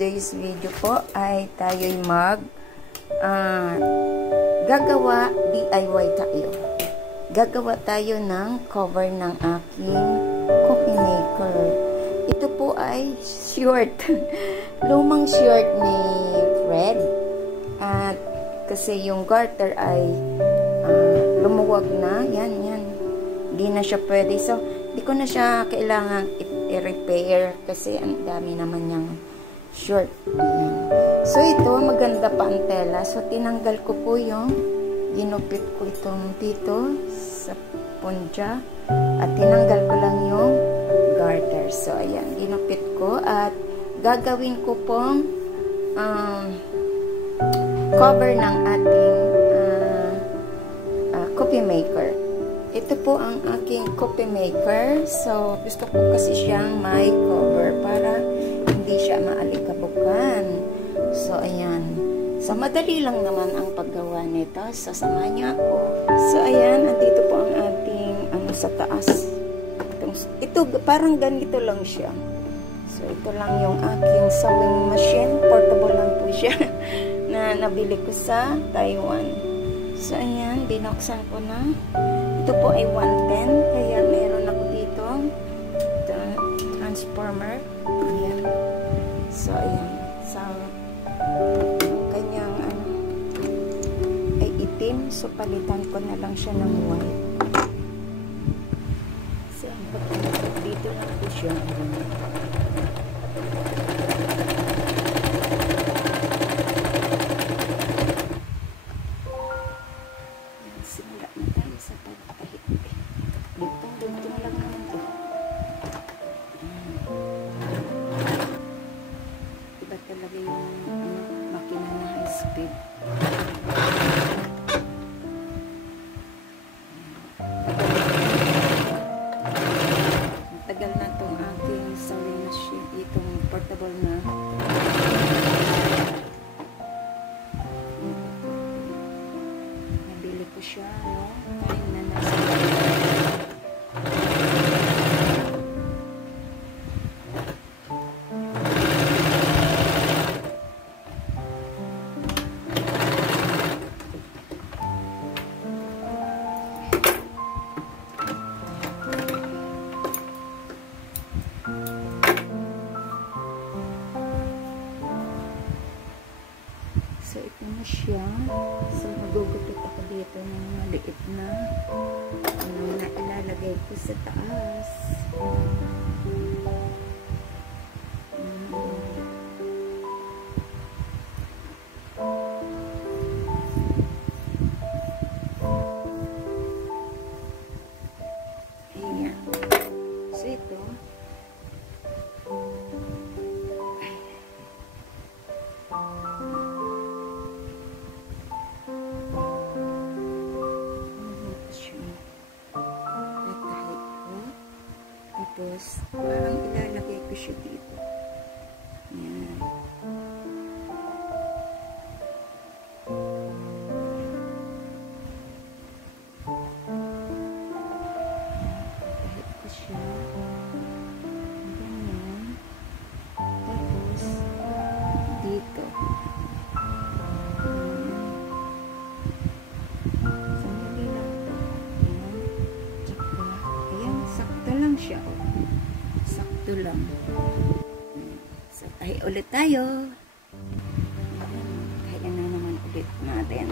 today's video po ay tayo'y gagawa DIY tayo. Gagawa tayo ng cover ng aking coffee maker. Ito po ay short. Lumang short ni Fred. At kasi yung garter ay lumuwag na. Yan. Hindi na siya pwede. So, hindi ko na siya kailangan i-repair kasi ang dami naman niyang short. Ayan. So, ito, maganda pa ang tela. So, tinanggal ko po yung ginupit ko itong dito sa punja at tinanggal ko lang yung garter. So, ayan, ginupit ko at gagawin ko pong cover ng ating coffee maker. Ito po ang aking coffee maker. So, gusto ko kasi siyang may cover para hindi siya maalikabukan. So, ayan. So, madali lang naman ang paggawa nito. So, samahan niyo ako. So, ayan. Andito po ang ating sa taas. Ito, parang ganito lang siya. So, ito lang yung aking sewing machine. Portable lang po siya na nabili ko sa Taiwan. So, ayan. Binuksan ko na. Ito po ay 110. Kaya meron ako dito transformer. Ayan. So, ayan. So, kanyang ay itim. So, palitan ko na lang siya ng white. So, dito lang po siya. Simula na tayo sa pagpahit. Dito lang naman ito. Iba talaga yung makina na high speed. Matagal na itong aking sewing machine. Itong portable na. Nabili ko siya, no? Kahit na nasa so, ito na siya. So, magugupit ako dito ng maliit na na ilalagay ko sa taas. Ayan. So, ito. Tapos, parang ilalagay ko siya dito. Ayan. Ilalagay ko siya. Ganyan. Tapos, dito. Sandali lang ito. Ayan. Tsaka, ayan, sakto lang siya. Sakto lang. So, tayo ulit tayo. Kaya na naman ulit natin.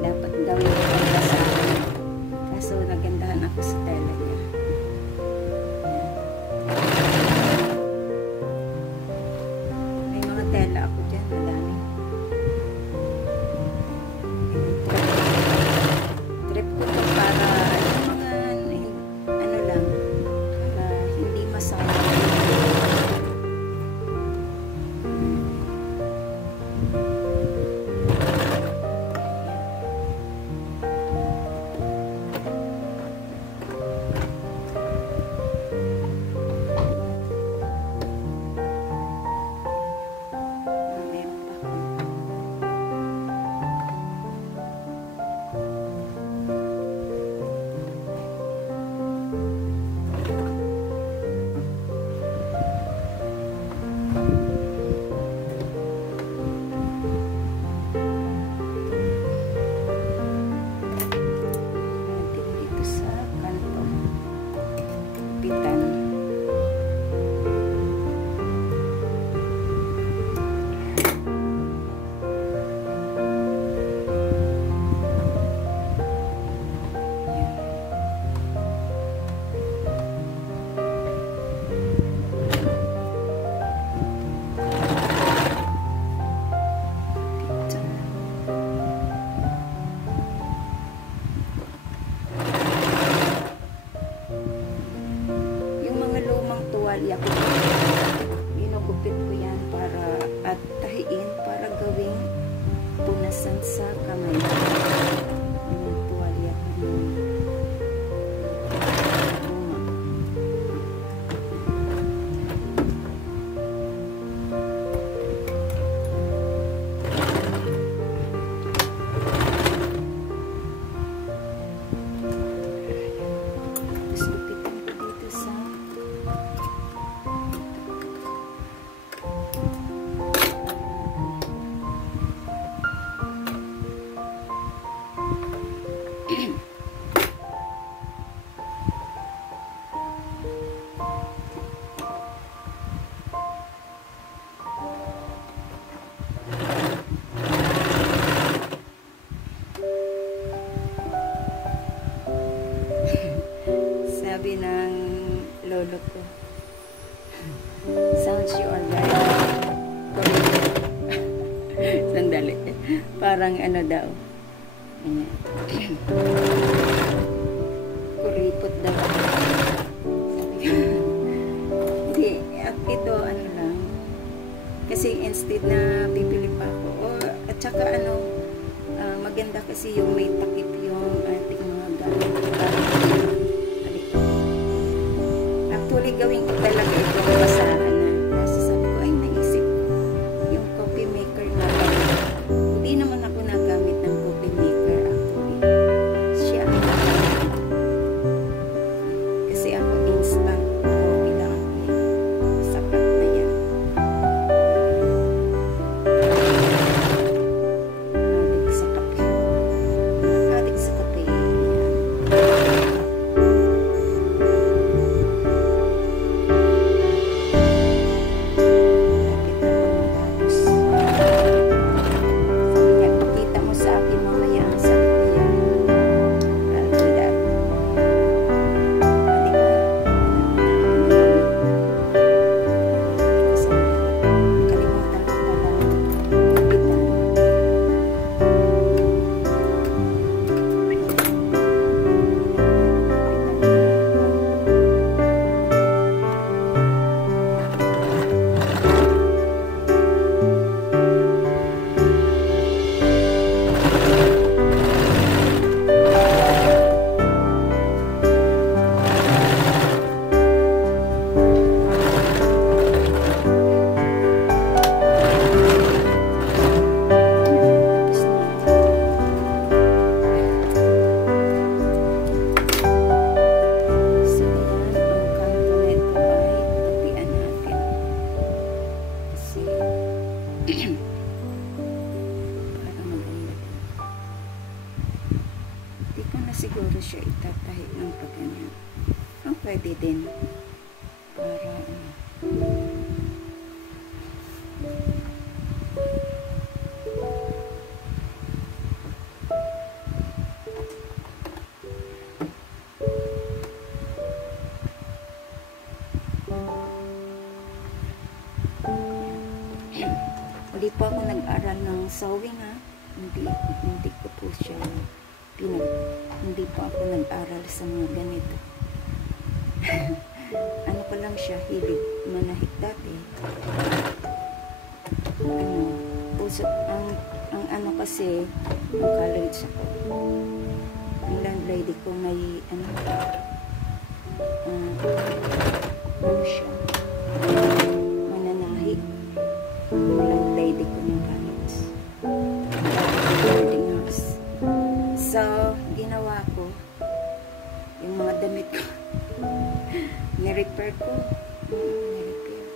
Dapat gawin ko ang basa. Kaso nagandahan ako sa tela niya. tuwalya ko. Ginugupit ko yan para at tahiin para gawing punasan sa kamay. Tuwalya ko. Sabi ng lolo ko, sounds you are right. Sandali. Parang ano daw. Kuripot daw. Hindi. Ito ano lang. Kasi instead na bibili pa ako. At saka ano, maganda kasi yung may takip yung ating mga gamit. Actually, gawin ko talaga itong basahan na. Kasi sabi ko, ay naisip yung coffee maker na. Hindi naman ako nagamit ng coffee maker actually. Siya ang kasi ako instant coffee lang. Sapat na yan. Adik sa kape. Adik sa kape. Para maganda. Hindi ko na siguro siya itatahi ng pagganyan. Ang pwede din. Para hindi pa ako nag-aral ng sewing ha. Hindi ko po siya hindi pa ako nag-aral sa mga ganito. Ano pa lang siya, hilig manahit dati. Puso, ang ano kasi, ang college ako. Ang landlady ko may, ano siya, mananahi. Ang landlady ko ng college. Boarding house. So, ginawa ko, yung mga damit ko, ni-repair ko. Ni-repair.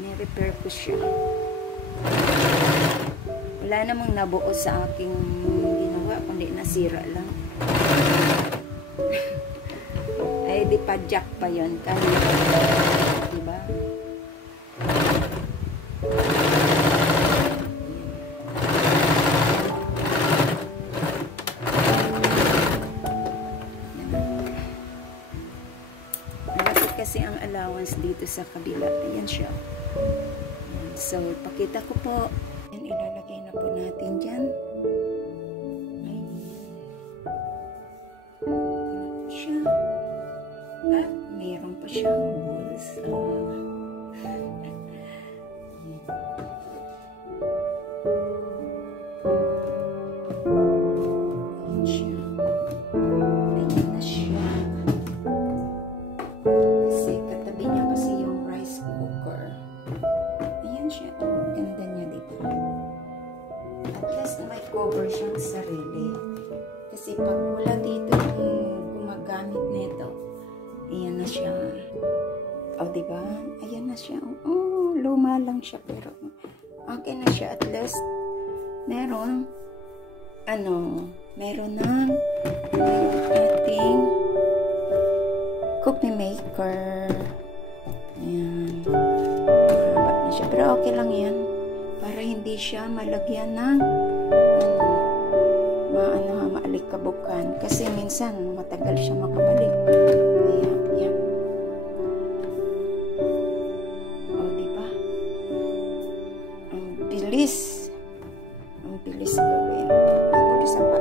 Ni-repair ko siya. Wala namang nabuo sa aking ginawa, kundi nasira lang. Ay, di pa jack pa yun. Kanina, diba? Malapit kasi ang allowance dito sa kabila. Ayan siya. So, pakita ko po. Yan, ilalagay na po natin dyan. siyang sarili. Kasi pag wala dito yung gumagamit nito, ayan na siya. O, diba? Ayan na siya. Oh, luma lang siya, pero okay na siya. At least, meron ng ating coffee maker. Ayan. Mahaba na siya. Pero okay lang yan. Para hindi siya malagyan ng maalikkabukan. Kasi minsan, matagal siya makabalik. Ayan. Ayan. O, diba? Ang bilis. Ang bilis gawin. Bilis pa.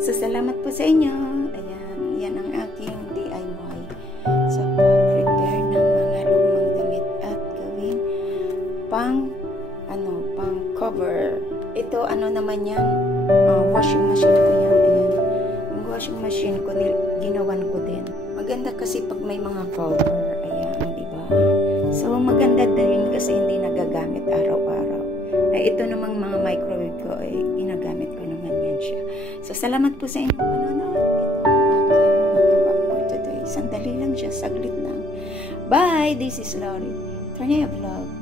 So, salamat po sa inyo. Ayan. Yan ang aking DIY sa pag-prepare ng mga lumang damit at gawin pang cover. Ito, naman yan, washing machine ko yan. Ayan. Yung washing machine ko, ginawan ko din. Maganda kasi pag may mga cover. Ayan, diba? So, maganda din kasi hindi nagagamit araw-araw. Ay, ito namang mga microwave ko, ay ginagamit ko naman yan siya. So, salamat po sa inyong panonood. Ito ang aking magawa for today. Sandali lang siya, saglit lang. Bye! This is Lori. Trinea Vlog.